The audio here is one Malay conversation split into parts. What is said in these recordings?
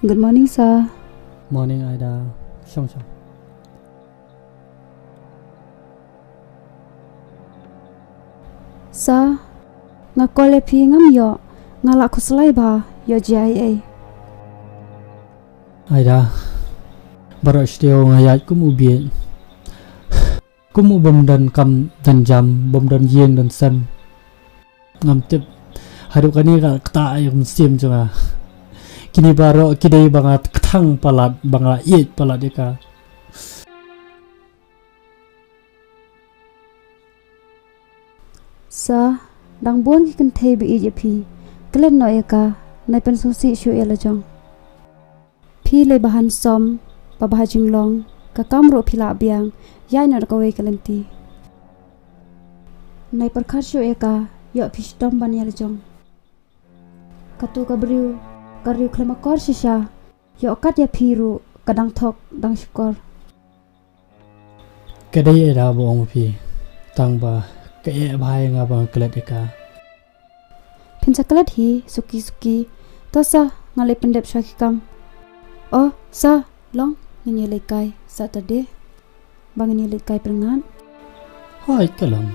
Good morning, sir. Morning, Ida. Song. Sir, nga kole pi ngam yo, nga la kuslay ba yo GIA. Ida. Baru istio ngayat kum ubiet. Kum ubam dan kam dan jam, bom dan yeng dan sem. Ngam tip. Haduk kani ka kta ayam sim juga. Kini baru kidai bangat ketang palat bangla iet palat deka. Sir, dang bon ki kan thei bi je pi. Klen no eka, nai pen so si shu ela jong. Pi le bahan som, ba bah jinglong, ka kam ro phila biang, yai na ka we kalanti. Nai par khat shu eka, yo pi stom ban ela jong. Katu ka briu, ka riu klama kor shisha, yo kat ya piru, kadang thok, dang shukor. Kadai Ida boong pi. Tang ba kaya bahaya nga bang kelet deka. Pensakalat hi suki to sa ngalai pendep syaki kam. Oh sa long ngini lekai Saturday bang ini lekai perengan. Hai kalang.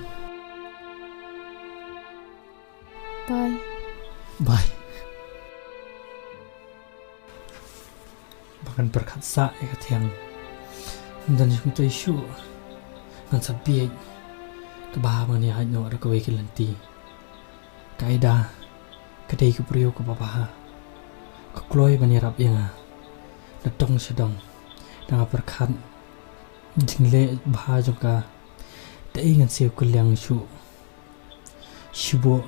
Bye. Bye. Bahkan berkat sa ikat yang dan juga isu dan sabiak kebahaman ni hanya ada kawai kelanti. Kaida kedai ke priu ke babaha. Kekloi banirap yang datang sedang dengan berkat jingle baha juga tak ingat siu kuliang isu. Syubo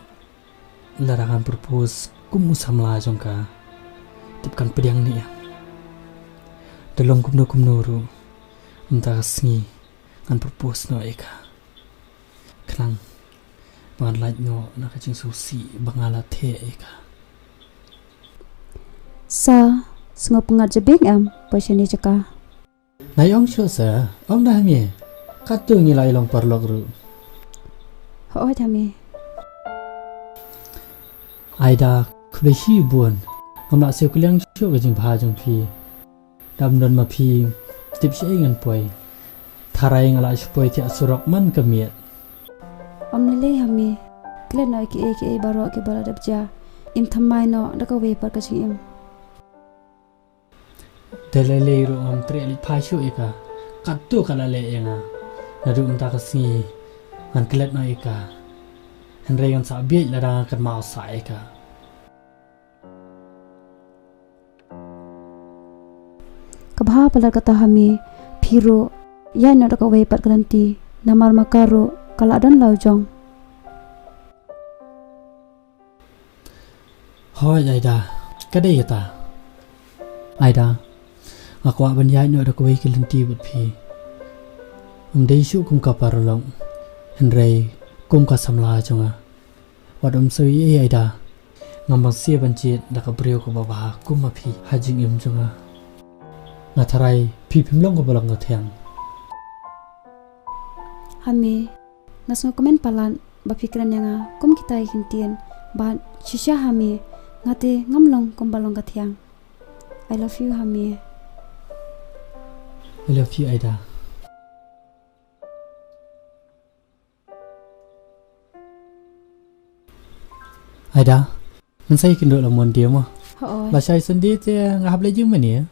larangan propose kumusam jongka tipkan pedang ni ya. Dalam kumno ru entah sengi an propose no eka. Kenang bangan light no nak kacing susi bangala the eka. Sa sengop pengat jebing am pasien ni caka. Nai ong syo sa ong dah mi katu ngilai long parlok ru. Ho thami. Aida kuleshi buan ngam nak siu kuliang syo kacing baha jong pi. Dam dan ma pi tip si ngan poi. Tharai ngala spoi ti asurok man kemiet. Om nilai hami. Klen no ki baro ki bala dabja. Im thamai no daka we par kaching im. Dalale ro am tre li phashu eka. Katu kala le enga. Nadu unta kasi ngan klet no eka. Henry ngan sa biet ladang kan mau sa eka. Kabha pala kata hami phiro yai no daka we par kalanti namar makaro kala dan laujong. Hoi Aida, kadai ta. Aida, aku akan yai no daka we kelanti buat pi. Dei shu kum ka parlong. Henry kum ka samla jonga. Wadom sui Aida. Ngambang sia bancit daka brio ko baba kum ma pi hajing im jonga. Ngatarai pi pimlong ko balong ngatiang. Hami ngasno komen palan ba pikiran yang kum kita ikintian ba shisha hami ngate ngamlong kum balong kathiang. I love you hami. I love you Aida. Aida, nan sai kin do la mon dia mo. Ho. La sai sendi te ngahap le jum ni ya.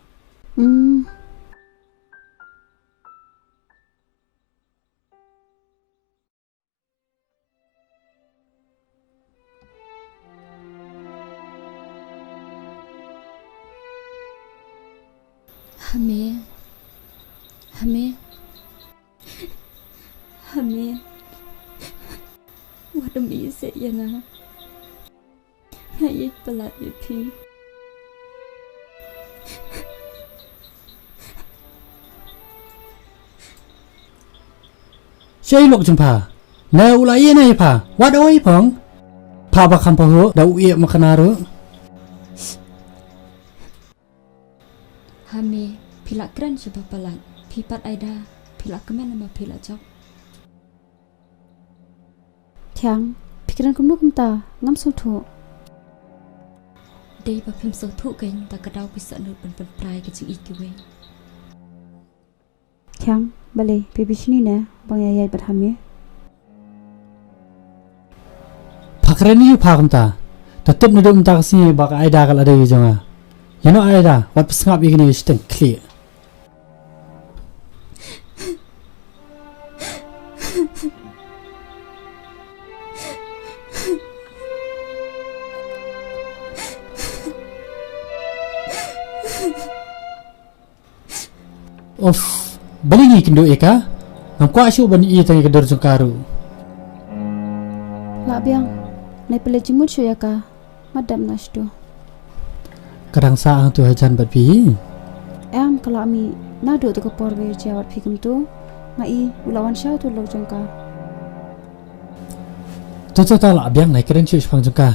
Hami wadam ise yana hayik pelat pi. Syai lok jumpa. Na ulai na ipa. Wad oi pong. Pa ba kan pahu da uye makanaru. Hami pilak keren sebab palat. Pipat Aida pilak kemen nama pilak jok. Thiang pikiran kum ta ngam so tho. đây bà phim số thụ kênh ta cả đau bị sợ nửa bần prai cái chữ ý kêu ấy Kyang bale pipi sini na bang yai bathame Pakrani yu pakam ta. Tatip na dum ta kasi baka Aida kala ada jonga. Aida, wat pesngap igini steng clear. Of, balingi kindo eka. Ngam kwa syu bani i tangi kedor jongkaru. la biang nai pele jimut shu yaka madam nashdo Kadang saang tu hajan bat pi. am kala ami nadu to ko porve jawat phigum tu mai ulawan sha tu lo jongka Tu ta la biang nai keren syu pang jongka.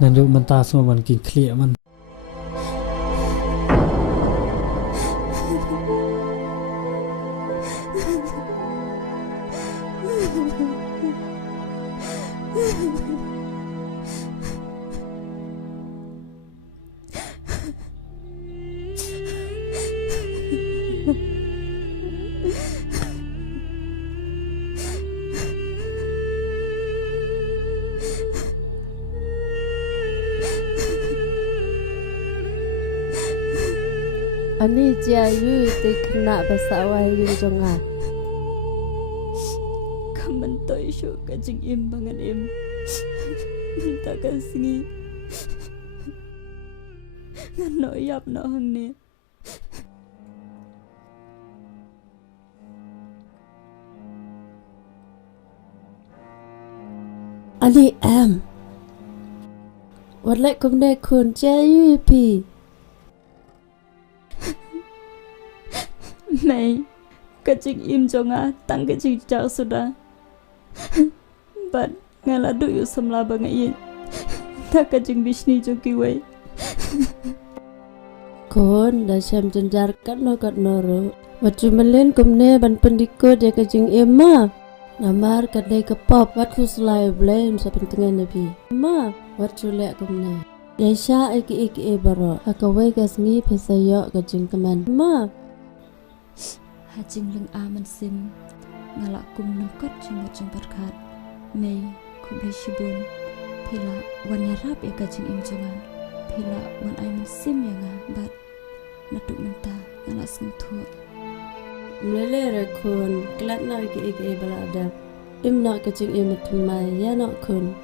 Nandu menta semua man king clear man. Ani jia yu te kena basawai yu jonga. Kaman toy show ka jing im bangan im ta ka singi ngan no yap no hang ne Ali am. Watlek kumne kun jia yu pi. Mày cái chừng im cho ngã tăng cái chừng chào sudah but ngala do you samla bangai ta cái chừng bisni cho kiwai Kun da syam jenjar kat no ro. Watu melen kumne ban pendiko dia kajing emma. Namar kadai kepop wat kuslai blame sa pentingan nabi. Ma watu lek kumne. Yaisha iki baro. Akawai kasngi pesayo kajing keman. Ma ha chừng lưng a man sim ngala kum nang kot chừng một chừng bát khat mày kum le shibun phila wan ya rap ya ka chừng im cho ngã phila wan ai man sim ya ngã but natuk menta ngala sing thu mlele re kun klat na iki balada. Im nak kajing im tumai ya nak kun.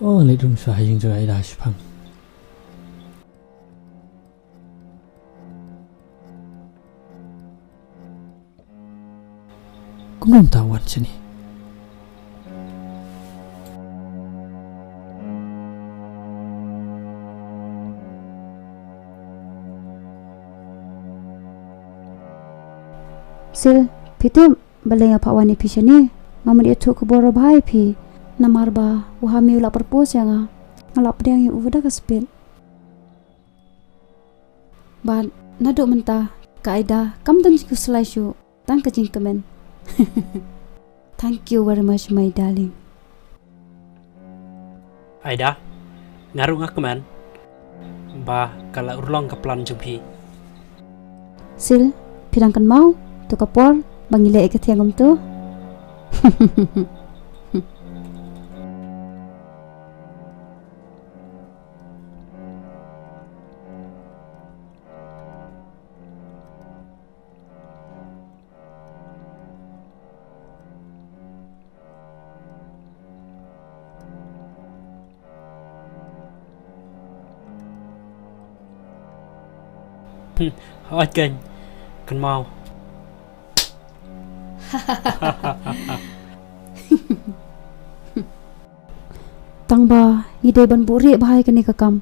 Oh, ni dum syu haying jo Aida shpang. Kumum tawan sini. sil pitim balenga pawani pishani mamani etu ko boro bhai phi namar ba uhami ula propose yanga ngalap diang yu uda ka spin ban nadu menta kaida kam dan ku slai shu tang ka jing kamen thank you very much my darling Aida, ngaruh ngak keman, bah kalau urlong ke plan jumpi. sil pirang kan mau tu kapor bangile ke tiangam tu Hỏi kênh, cần mau. tang ba ide ban buri bhai kani ka kam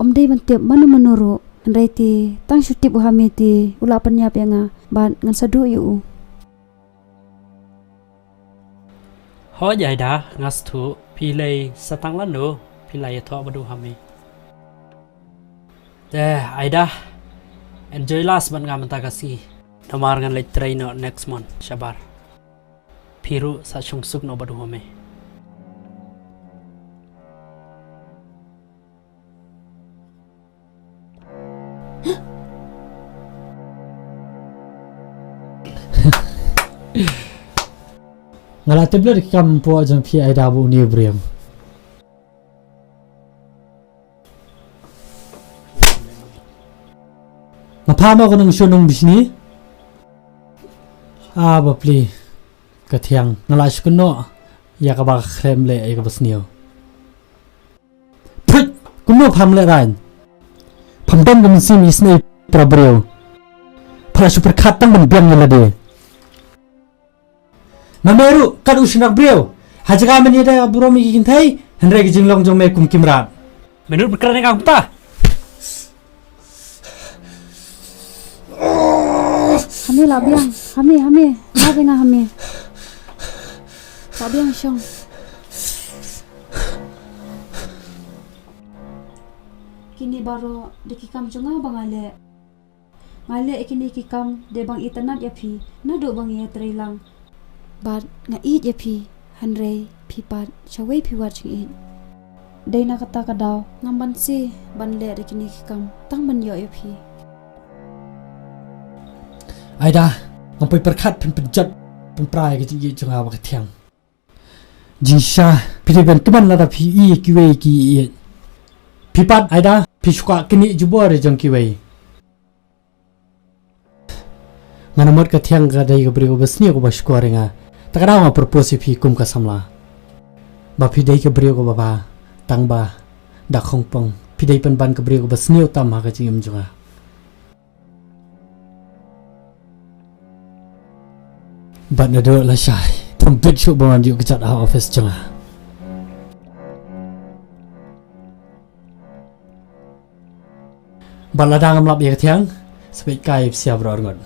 om dei ban tiap manu manuru anreti tang shuti bu hamiti ula panyap yanga ban ngan sadu yu Hỏi dài đã, ngas thu, pi lay satang lan no, pi lay thọ badu hami. Aida, enjoy last ban ngaman ta kasi. Namar ngan lek train no next month Shabar. Piru sa chung suk no badu home. Ngala tebler kam po jam pi ai da bu ni briam. Mapama ko nang shunong bisni. Bapli. Kathiang ngala shkuno ya ka ba khlem le ai ka basnio. Phut kumno pham le ran. Pham dam gam sim isne prabreu. Phara super khatang ban biam le de. Mameru kan usnak breu. Hajaga meni da buromi gikin thai henre gi jinglong jong me kum kimra. Menurut berkeran yang kamu tak? Hami labiang, hami, labiang hami. Labiang syong. Kini baru dikikam junga bang ale. Ngale ikini kikam de bang itanat ya pi, nado bang ya terilang. Bat nga eat ya pi, hanrei pi pat chawai pi wat ching eat. Day na kata kadaw ngamban si ban le ikini kikam tang ban yo ya pi. Aida, ngampai perkat penjat pemprai ke jingi junga ba kathiang. Jinsha pide ben keman la da pi i kiwe ki i. Pipat aida pi suka kini jubor jong kiwe. Nganamot kathiang ga dai ga bri go basni go basko renga. Takara ma propose pi kum ka samla. Ba pi dai ga bri go baba tang ba da khongpong pi dai pen ban ga bri go basni utam ha ga jingim junga. But na do la shy. From bit show bon you get out office junga. Baladang amlap ya kathiang. Sebab kai siap rongon.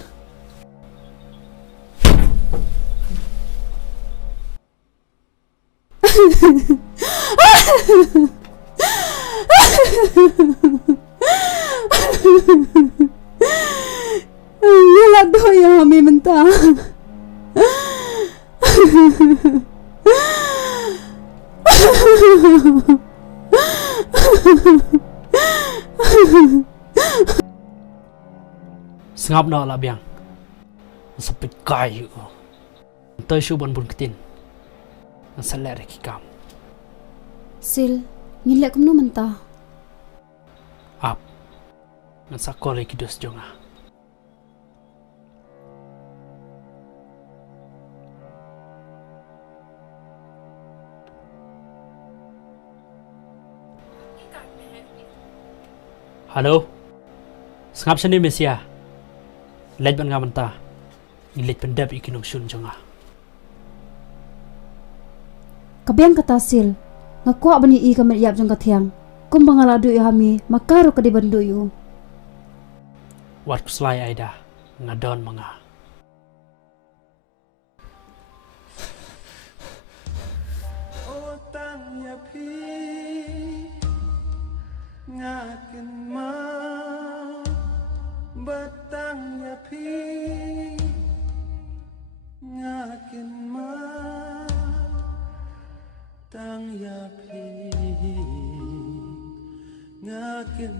Yala do ya hami mentah. Sengap no lah biang. Sampai kayu. Entah syuban pun ketin. Nasalah rekikam. Sil, ngilek kumno mentah. Ap. Nasakol lagi dos jonga. Halo. Sengap sini Mesia. Lej ban ngamanta. Ngilit pendap ikinong syun jonga. Kabiang kata sil, ngakwa bani i kamet yap jong kathiang. Kum bangala du hami, makaro kadi bandu yu. Wat kuslai aida. Ngadon mga. Ngakin ma batang ya pi ngakin ma tang ya pi ngakin